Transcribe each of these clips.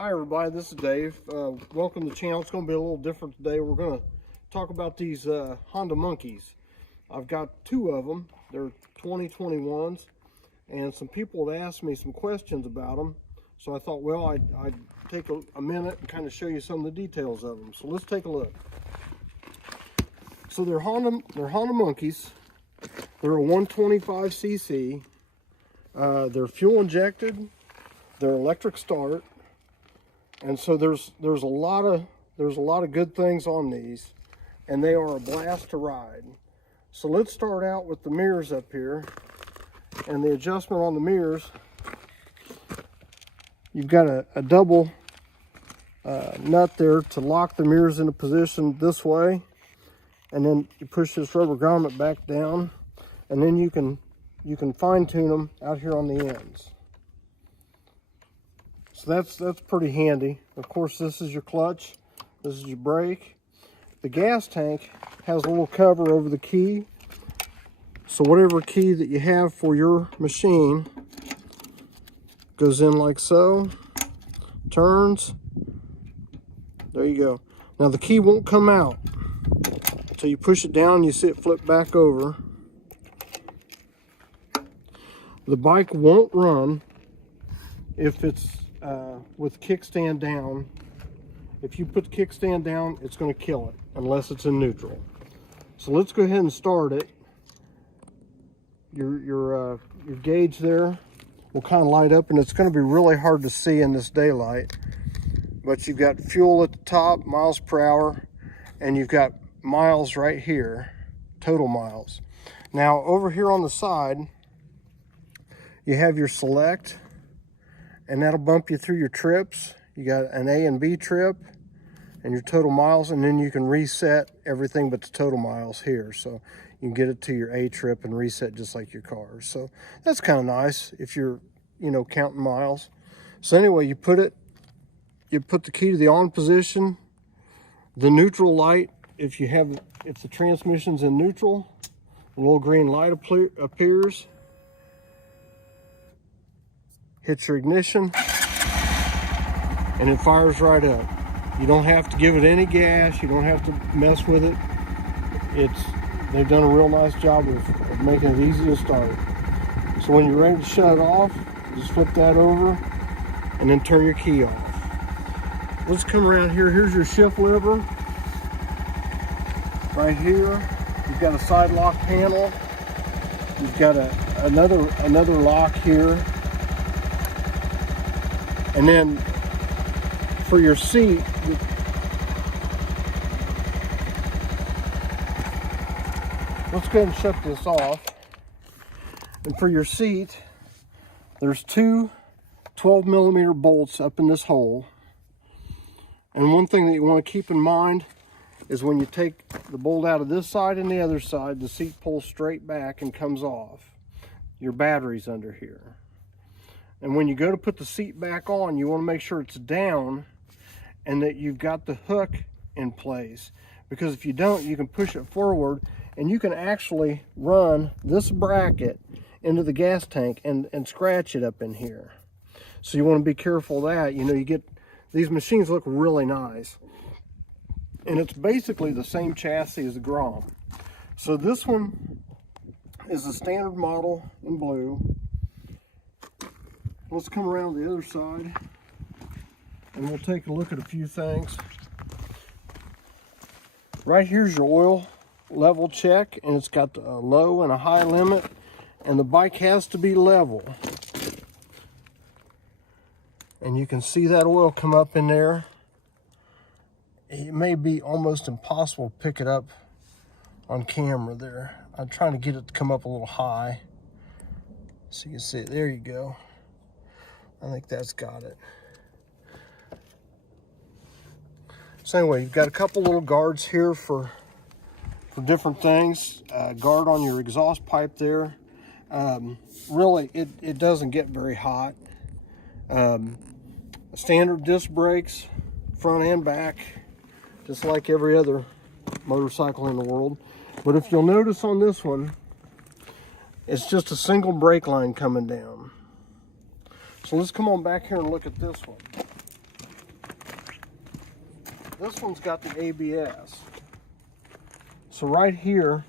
Hi everybody, this is Dave. Welcome to the channel. It's going to be a little different today. We're going to talk about these Honda Monkeys. I've got two of them. They're 2021s, and some people had asked me some questions about them. So I thought, well, I'd take a minute and kind of show you some of the details of them. So let's take a look. So they're Honda Monkeys. They're a 125cc. They're fuel injected. They're electric start. And so there's a lot of good things on these, and they are a blast to ride. So let's start out with the mirrors up here, and the adjustment on the mirrors. You've got a double nut there to lock the mirrors into position this way, and then you push this rubber grommet back down, and then you can fine tune them out here on the ends. So that's pretty handy. Of course, this is your clutch. This is your brake. The gas tank has a little cover over the key. So whatever key that you have for your machine goes in like so, turns. There you go. Now the key won't come out until you push it down and you see it flip back over. The bike won't run if it's with kickstand down. If you put the kickstand down, it's going to kill it unless it's in neutral. So let's go ahead and start it. Your gauge there will kind of light up, and it's going to be really hard to see in this daylight. But you've got fuel at the top, miles per hour, and you've got miles right here, total miles. Now over here on the side, you have your select, and that'll bump you through your trips. You got an A and B trip and your total miles, and then you can reset everything but the total miles here. So you can get it to your A trip and reset just like your cars. So that's kind of nice if you're, counting miles. So anyway, you put the key to the on position, the neutral light, if the transmission's in neutral, a little green light appears. Hits your ignition, and it fires right up. You don't have to give it any gas. You don't have to mess with it. They've done a real nice job of making it easy to start. So when you're ready to shut it off, just flip that over and then turn your key off. Let's come around here. Here's your shift lever. Right here, you've got a side lock panel. You've got another lock here. And then for your seat, let's go ahead and shut this off. And for your seat, there's two 12mm bolts up in this hole. And one thing that you want to keep in mind is when you take the bolt out of this side and the other side, the seat pulls straight back and comes off. Your battery's under here. And when you go to put the seat back on, you want to make sure it's down and that you've got the hook in place. Because if you don't, you can push it forward and you can actually run this bracket into the gas tank and scratch it up in here. So you want to be careful of that. These machines look really nice. And it's basically the same chassis as the Grom. So this one is a standard model in blue. Let's come around the other side and we'll take a look at a few things. Right here's your oil level check, and it's got a low and a high limit, and the bike has to be level. And you can see that oil come up in there. It may be almost impossible to pick it up on camera there. I'm trying to get it to come up a little high so you can see it. There you go. I think that's got it. So anyway, you've got a couple little guards here for different things. Guard on your exhaust pipe there. Really, it doesn't get very hot. Standard disc brakes, front and back, just like every other motorcycle in the world. But if you'll notice on this one, it's just a single brake line coming down. So let's come on back here and look at this one. this one's got the ABS. So right here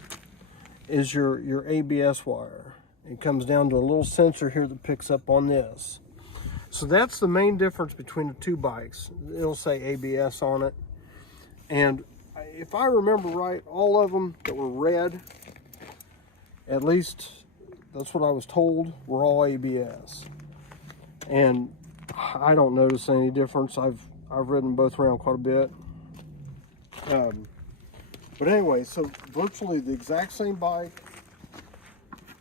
is your ABS wire. It comes down to a little sensor here that picks up on this. So that's the main difference between the two bikes. It'll say ABS on it. And if I remember right, all of them that were red, at least that's what I was told, were all ABS. And I don't notice any difference. I've ridden both around quite a bit. But anyway, so virtually the exact same bike.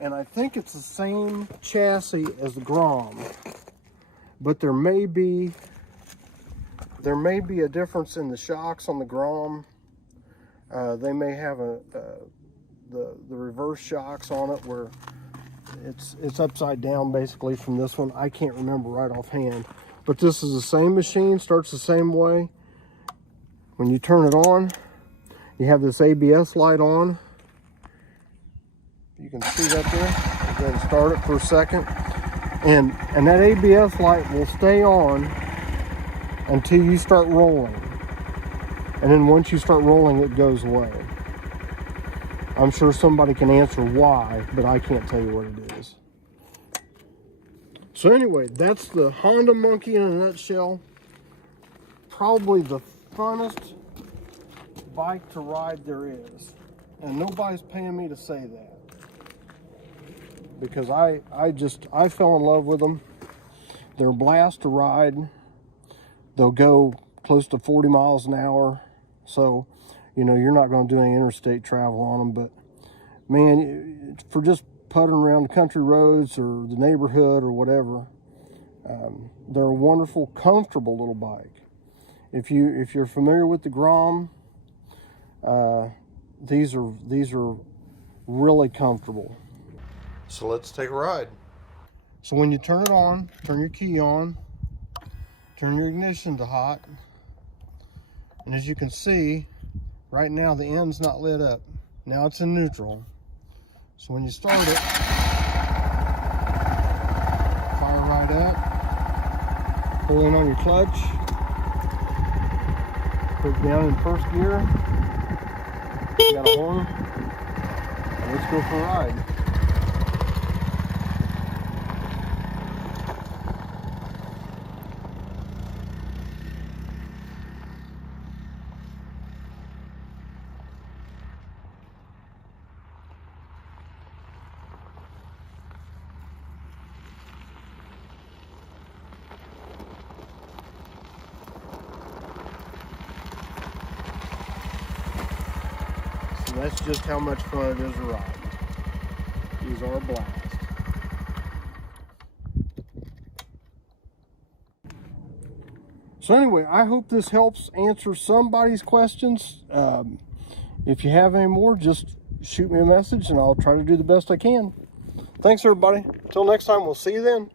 And I think it's the same chassis as the Grom. But there may be a difference in the shocks on the Grom. They may have the reverse shocks on it where it's upside down basically from this one. I can't remember right offhand, but this is the same machine, starts the same way. When you turn it on, you have this ABS light on. You can see that there. Go ahead and start it for a second. And that ABS light will stay on until you start rolling. And then once you start rolling, it goes away. I'm sure somebody can answer why, but I can't tell you what it is. So anyway, that's the Honda Monkey in a nutshell. Probably the funnest bike to ride there is. And nobody's paying me to say that. Because I fell in love with them. They're a blast to ride. They'll go close to 40 miles an hour. So, you know, you're not going to do any interstate travel on them. But, man, for just putting around the country roads or the neighborhood or whatever, they're a wonderful, comfortable little bike. If you're familiar with the Grom, these are really comfortable. So let's take a ride. So when you turn it on, turn your key on, turn your ignition to hot. And as you can see, right now the end's not lit up. Now it's in neutral. So when you start it, fire right up, pull in on your clutch, put it down in first gear, you got a horn, and let's go for a ride. That's just how much fun it is to ride. These are a blast. So anyway, I hope this helps answer somebody's questions. If you have any more, just shoot me a message and I'll try to do the best I can. Thanks everybody. Until next time, we'll see you then.